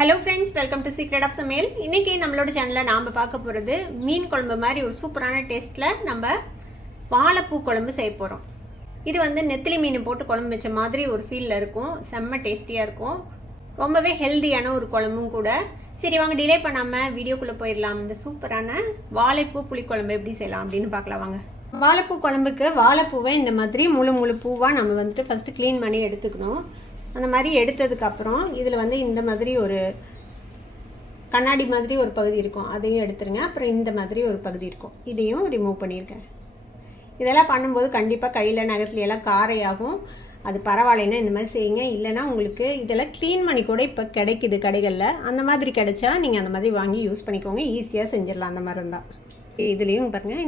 Hello friends, welcome to secret of சமையல். இன்னைக்கு நம்மளோட சேனலில் நாம் பார்க்க போகிறது மீன் குழம்பு மாதிரி ஒரு சூப்பரான டேஸ்ட்டில் நம்ம வாழைப்பூ குழம்பு செய்ய போகிறோம். இது வந்து நெத்திலி மீன் போட்டு குழம்பு வச்ச மாதிரி ஒரு ஃபீலில் இருக்கும். செம்ம டேஸ்டியாக இருக்கும். ரொம்பவே ஹெல்தியான ஒரு குழம்பும் கூட. சரி, வாங்க டிலே பண்ணாமல் வீடியோக்குள்ளே போயிடலாம். இந்த சூப்பரான வாழைப்பூ புளிக்குழம்பு எப்படி செய்யலாம் அப்படின்னு பார்க்கலாம் வாங்க. வாழைப்பூ குழம்புக்கு வாழைப்பூவை இந்த மாதிரி முழு பூவாக நம்ம வந்துட்டு ஃபஸ்ட்டு க்ளீன் பண்ணி எடுத்துக்கணும். அந்த மாதிரி எடுத்ததுக்கப்புறம் இதில் வந்து இந்த மாதிரி ஒரு கண்ணாடி மாதிரி ஒரு பகுதி இருக்கும், அதையும் எடுத்துருங்க. அப்புறம் இந்த மாதிரி ஒரு பகுதி இருக்கும், இதையும் ரிமூவ் பண்ணியிருக்கேன். இதெல்லாம் பண்ணும்போது கண்டிப்பாக கையில் நகத்துலையெல்லாம் காரையாகும். அது பரவாயில்லைன்னா இந்த மாதிரி செய்யுங்க. இல்லைனா உங்களுக்கு இதெல்லாம் க்ளீன் பண்ணி கூட இப்போ கிடைக்குது கடைகளில். அந்த மாதிரி கிடைச்சா நீங்கள் அந்த மாதிரி வாங்கி யூஸ் பண்ணிக்கோங்க. ஈஸியாக செஞ்சிடலாம். அந்த மாதிரி இருந்தால் இதுலேயும் பாருங்கள்,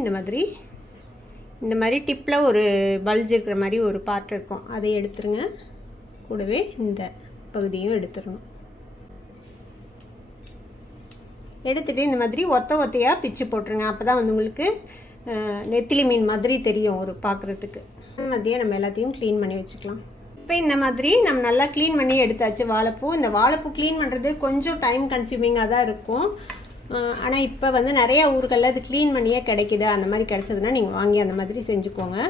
இந்த மாதிரி டிப்பில் ஒரு பல்ஜ் இருக்கிற மாதிரி ஒரு பார்ட் இருக்கும், அதை எடுத்துருங்க. கூடவே இந்த பகுதியும் எடுத்துடணும். எடுத்துகிட்டு இந்த மாதிரி ஒத்தையாக பிச்சு போட்டுருங்க. அப்போ தான் வந்து உங்களுக்கு நெத்திலி மீன் மாதிரி தெரியும் ஒரு பார்க்குறதுக்கு. இந்த மாதிரியே நம்ம எல்லாத்தையும் க்ளீன் பண்ணி வச்சுக்கலாம். இப்போ இந்த மாதிரி நம்ம நல்லா க்ளீன் பண்ணி எடுத்தாச்சு வாழைப்பூ. இந்த வாழைப்பூ க்ளீன் பண்ணுறது கொஞ்சம் டைம் கன்சியூமிங்காக தான் இருக்கும். ஆனால் இப்போ வந்து நிறையா ஊர்களில் அது க்ளீன் பண்ணியே கிடைக்கிது. அந்த மாதிரி கிடைச்சதுன்னா நீங்கள் வாங்கி அந்த மாதிரி செஞ்சுக்கோங்க.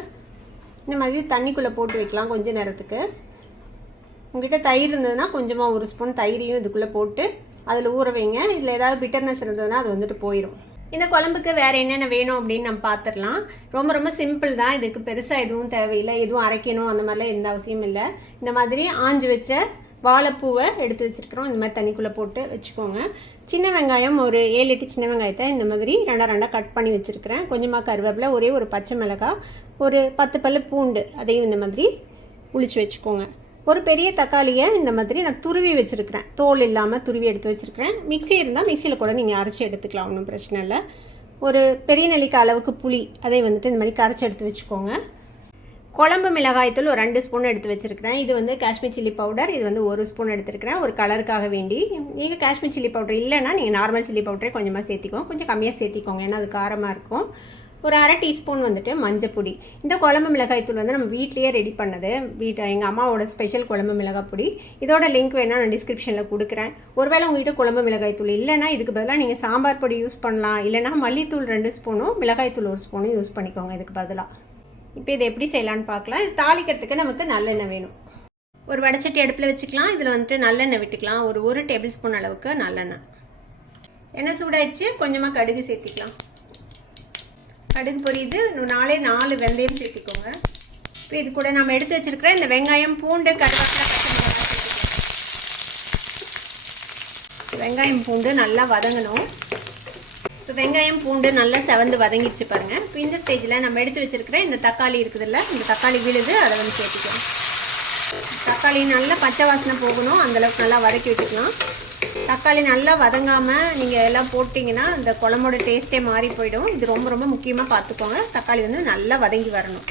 இந்த மாதிரி தண்ணிக்குள்ளே போட்டு வைக்கலாம் கொஞ்சம் நேரத்துக்கு. உங்கள்கிட்ட தயிர் இருந்ததுன்னா கொஞ்சமாக ஒரு ஸ்பூன் தயிரையும் இதுக்குள்ளே போட்டு அதில் ஊற வைங்க. இதில் ஏதாவது பிட்டர்னஸ் இருந்ததுன்னா அது வந்துட்டு போயிடும். இந்த குழம்புக்கு வேறு என்னென்ன வேணும் அப்படின்னு நம்ம பார்த்துடலாம். ரொம்ப சிம்பிள் தான். இதுக்கு பெருசாக எதுவும் தேவையில்லை, எதுவும் அரைக்கணும் அந்த மாதிரிலாம் எந்த அவசியமும் இல்லை. இந்த மாதிரி ஆஞ்சு வச்ச வாழைப்பூவை எடுத்து வச்சுருக்கிறோம். இந்த மாதிரி தண்ணிக்குள்ளே போட்டு வச்சுக்கோங்க. சின்ன வெங்காயம் ஒரு 7-8 சின்ன வெங்காயத்தை இந்த மாதிரி ரெண்டாக கட் பண்ணி வச்சுருக்கிறேன். கொஞ்சமாக கருவேப்பிலை, ஒரே ஒரு பச்சை மிளகாய், ஒரு 10 பல்லு பூண்டு, அதையும் இந்த மாதிரி உளிச்சு வச்சுக்கோங்க. ஒரு பெரிய தக்காளியை இந்த மாதிரி நான் துருவி வச்சுருக்கிறேன், தோல் இல்லாமல் துருவி எடுத்து வச்சுருக்கிறேன். மிக்சி இருந்தால் மிக்சியில் கூட நீங்கள் அரைச்சி எடுத்துக்கலாம், ஒன்றும் பிரச்சனை இல்லை. ஒரு பெரிய நெல்லிக்காய் அளவுக்கு புளி, அதை வந்துட்டு இந்த மாதிரி கரைச்சி எடுத்து வச்சுக்கோங்க. குழம்பு மிளகாய்த்தூள் ஒரு 2 ஸ்பூன் எடுத்து வச்சுருக்கிறேன். இது வந்து காஷ்மீர் சில்லி பவுடர், இது வந்து 1 ஸ்பூன் எடுத்துருக்கிறேன் ஒரு கலருக்காக வேண்டி. நீங்கள் காஷ்மீர் சில்லி பவுடர் இல்லைன்னா நீங்கள் நார்மல் சில்லி பவுடரே கொஞ்சமாக சேர்த்திக்கோங்க, கொஞ்சம் கம்மியாக சேர்த்திக்கோங்க, ஏன்னா அது காரமாக இருக்கும். ஒரு 1/2 டீஸ்பூன் வந்துட்டு மஞ்சள் பொடி. இந்த குழம்பு மிளகாய்த்தூள் வந்து நம்ம வீட்லேயே ரெடி பண்ணது. எங்கள் அம்மாவோட ஸ்பெஷல் குழம்பு மிளகாய் பொடி. இதோட லிங்க் வேணால் நான் டிஸ்கிரிப்ஷனில் கொடுக்குறேன். ஒருவேளை உங்கள்கிட்ட குழம்பு மிளகாய்த்தூள் இல்லைன்னா இதுக்கு பதிலாக நீங்கள் சாம்பார் பொடி யூஸ் பண்ணலாம். இல்லைனா மல்லித்தூள் 2 ஸ்பூனும் மிளகாய்த்தூள் 1 ஸ்பூனும் யூஸ் பண்ணிக்கோங்க இதுக்கு பதிலாக. இப்போ இதை எப்படி செய்யலான்னு பார்க்கலாம். இது தாளிக்கிறதுக்கு நமக்கு நல்லெண்ணெய் வேணும். ஒரு வடைச்சட்டி அடுப்பில் வச்சுக்கலாம். இதில் வந்துட்டு நல்லெண்ணெய் விட்டுக்கலாம். ஒரு 1 டேபிள் ஸ்பூன் அளவுக்கு நல்லெண்ணெய். எண்ணெய் சூடாயிடுச்சு, கொஞ்சமாக கடுகு சேர்த்திக்கலாம். கடுகு பொரியுது. 4 வெந்தயம் சேர்த்திக்கோங்க. இப்போ இது கூட நம்ம எடுத்து வச்சிருக்கிற இந்த வெங்காயம், பூண்டு, கருவேப்பிலை, பச்சை மிளகாய் சேர்த்திக்கோங்க. வெங்காயம் பூண்டு நல்லா வதங்கணும். இப்போ வெங்காயம் பூண்டு நல்லா செவந்து வதங்கிடுச்சு பாருங்க. இப்போ இந்த ஸ்டேஜில் நம்ம எடுத்து வச்சிருக்கிற இந்த தக்காளி இருக்குதுல்ல, இந்த தக்காளி விழுது, அதை வந்து சேர்த்திக்கலாம். தக்காளி நல்லா பச்சை வாசனை போகணும், அந்தளவுக்கு நல்லா வதக்கி விட்டுக்கலாம். தக்காளி நல்லா வதங்காமல் நீங்கள் எல்லாம் போட்டிங்கன்னா இந்த குழம்போட டேஸ்ட்டே மாறி போயிடும். இது ரொம்ப முக்கியமாக பார்த்துக்கோங்க. தக்காளி வந்து நல்லா வதங்கி வரணும்.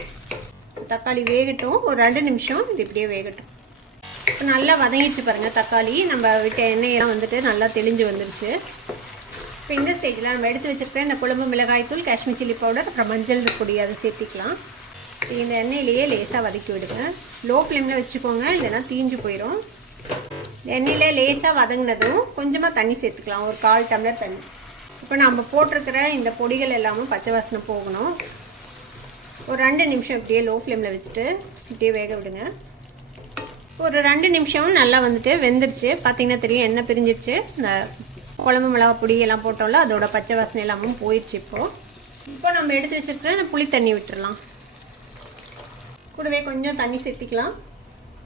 தக்காளி வேகட்டும், ஒரு 2 நிமிஷம் இது இப்படியே வேகட்டும். இப்போ நல்லா வதங்கிடுச்சு பாருங்கள். தக்காளி நம்ம விட்ட எண்ணெயெல்லாம் வந்துட்டு நல்லா தெளிஞ்சு வந்துருச்சு. இப்போ இந்த ஸ்டேஜில் நம்ம எடுத்து வச்சுருக்கேன் இந்த குழம்பு மிளகாய்த்தூள், காஷ்மீர் சில்லி பவுடர், அப்புறம் மஞ்சள் பொடி, அதை சேர்த்திக்கலாம். இந்த எண்ணெயிலேயே லேசாக வதக்கி விடுங்க. லோ ஃப்ளேமில் வச்சுக்கோங்க, இல்லைன்னா தீஞ்சு போயிடும். எண்ணெயிலே லேசாக வதங்கினதும் கொஞ்சமாக தண்ணி சேர்த்துக்கலாம், ஒரு 1/4 டம்ளர் தண்ணி. இப்போ நம்ம போட்டிருக்கிற இந்த பொடிகள் எல்லாமே பச்சை வாசனை போகணும். ஒரு 2 நிமிஷம் இப்படியே லோ ஃப்ளேமில் வச்சுட்டு இப்படியே வேக விடுங்க. ஒரு 2 நிமிஷம் நல்லா வந்துட்டு வெந்துருச்சு. பார்த்தீங்கன்னா தெரியும், எண்ணெய் பிரிஞ்சிருச்சு. இந்த குழம்பு மிளகா பொடி எல்லாம் போட்டோம்ல, அதோட பச்சை வாசனை எல்லாமும் போயிடுச்சு. இப்போ நம்ம எடுத்து வச்சுருக்கிற இந்த புளி தண்ணி விட்டுடலாம். கூடவே கொஞ்சம் தண்ணி சேர்த்திக்கலாம்.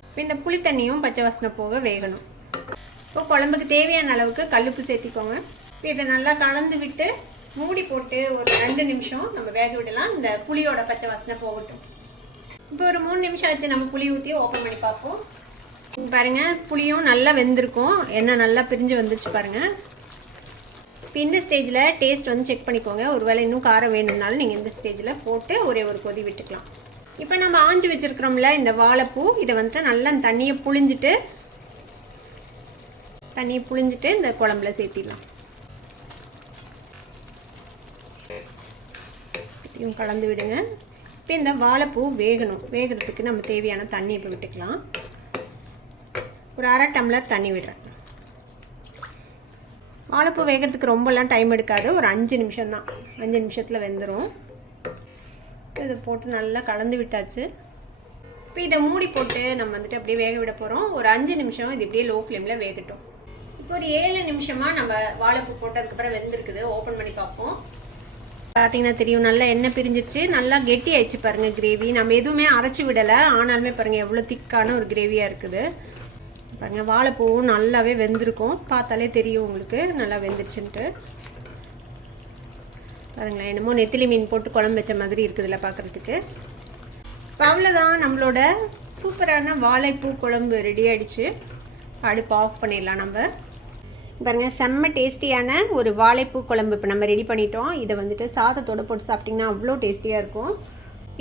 இப்போ இந்த புளி தண்ணியும் பச்சை வாசனை போக வேகணும். இப்போ குழம்புக்கு தேவையான அளவுக்கு கல்லுப்பு சேர்த்திக்கோங்க. இப்போ இதை நல்லா கலந்து விட்டு மூடி போட்டு ஒரு 2 நிமிஷம் நம்ம வேக விடலாம். இந்த புளியோட பச்சை வாசனை போகட்டும். இப்போ ஒரு 3 நிமிஷம் ஆச்சு. நம்ம புளி ஊற்றி ஓப்பன் பண்ணி பார்ப்போம். பாருங்க, புளியும் நல்லா வெந்திருக்கும், எண்ணெய் நல்லா பிரிஞ்சு வந்துருச்சு பாருங்க. இப்போ இந்த ஸ்டேஜில் டேஸ்ட் வந்து செக் பண்ணிக்கோங்க. ஒருவேளை இன்னும் காரம் வேணும்னாலும் நீங்கள் இந்த ஸ்டேஜில் போட்டு ஒரே ஒரு கொதி விட்டுக்கலாம். இப்போ நம்ம ஆஞ்சு வச்சுருக்கிறோம்ல இந்த வாழைப்பூ, இதை வந்துட்டு நல்லா தண்ணியை புழிஞ்சிட்டு இந்த குழம்புல சேர்த்திடலாம். இதையும் கலந்து விடுங்க. இப்போ இந்த வாழைப்பூ வேகிறதுக்கு நம்ம தேவையான தண்ணி இப்போ விட்டுக்கலாம். ஒரு 1/2 டம்ளர் தண்ணி விடுறேன். வாழைப்பூ வேகிறதுக்கு ரொம்பலாம் டைம் எடுக்காது, ஒரு 5 நிமிஷம் தான். 5 நிமிஷத்தில் வெந்துடும். இதை போட்டு நல்லா கலந்து விட்டாச்சு. இப்போ இதை மூடி போட்டு நம்ம வந்துட்டு அப்படியே வேக விட போகிறோம். ஒரு 5 நிமிஷம் இது இப்படியே லோ ஃப்ளேமில் வேகட்டும். இப்போ ஒரு 7 நிமிஷமாக நம்ம வாழைப்பூ போட்டதுக்கப்புறம் வெந்திருக்குது. ஓப்பன் பண்ணி பார்ப்போம். பார்த்தீங்கன்னா தெரியும், நல்லா எண்ணெய் பிரிஞ்சிருச்சு, நல்லா கெட்டி ஆயிடுச்சு பாருங்கள் கிரேவி. நம்ம எதுவுமே அரைச்சி விடலை, ஆனாலுமே பாருங்கள் எவ்வளோ திக்கான ஒரு கிரேவியாக இருக்குது பாருங்கள். வாழைப்பூவும் நல்லாவே வெந்திருக்கும், பார்த்தாலே தெரியும் உங்களுக்கு நல்லா வெந்துருச்சுன்ட்டு. பாருங்களேன், என்னமோ நெத்திலி மீன் போட்டு குழம்பு வச்ச மாதிரி இருக்குதுல்ல பார்க்குறதுக்கு. இப்போ அவ்வளோதான், நம்மளோட சூப்பரான வாழைப்பூ குழம்பு ரெடி ஆகிடுச்சு. அடுப்பு ஆஃப் பண்ணிடலாம் நம்ம. பாருங்க, செம்ம டேஸ்டியான ஒரு வாழைப்பூ குழம்பு இப்போ நம்ம ரெடி பண்ணிட்டோம். இதை வந்துட்டு சாதத்தோடு போட்டு சாப்பிட்டிங்கன்னா அவ்வளோ டேஸ்டியாக இருக்கும்.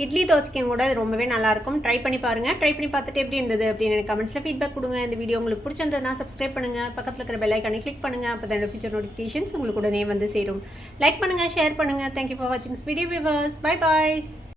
இட்லி தோசைக்கும் கூட அது ரொம்பவே நல்லாயிருக்கும். ட்ரை பண்ணி பாருங்கள். ட்ரை பண்ணி பார்த்துட்டு எப்படி இருந்தது அப்படின்னு எனக்கு கமெண்ட்ஸில் ஃபீட்பேக் கொடுங்க. இந்த வீடியோ உங்களுக்கு பிடிச்சிருந்ததுன்னா சப்ஸ்கிரைப் பண்ணுங்கள், பக்கத்தில் இருக்கிற பெல் ஐக்கானை கிளிக் பண்ணுங்கள். அப்போ தான் ஃபியூச்சர் நோட்டிஃபிகேஷன்ஸ் உங்களுக்கு உடனே வந்து சேரும். லைக் பண்ணுங்கள், ஷேர் பண்ணுங்கள். தேங்க்யூ ஃபார் வாட்சிங் this video viewers. Bye bye.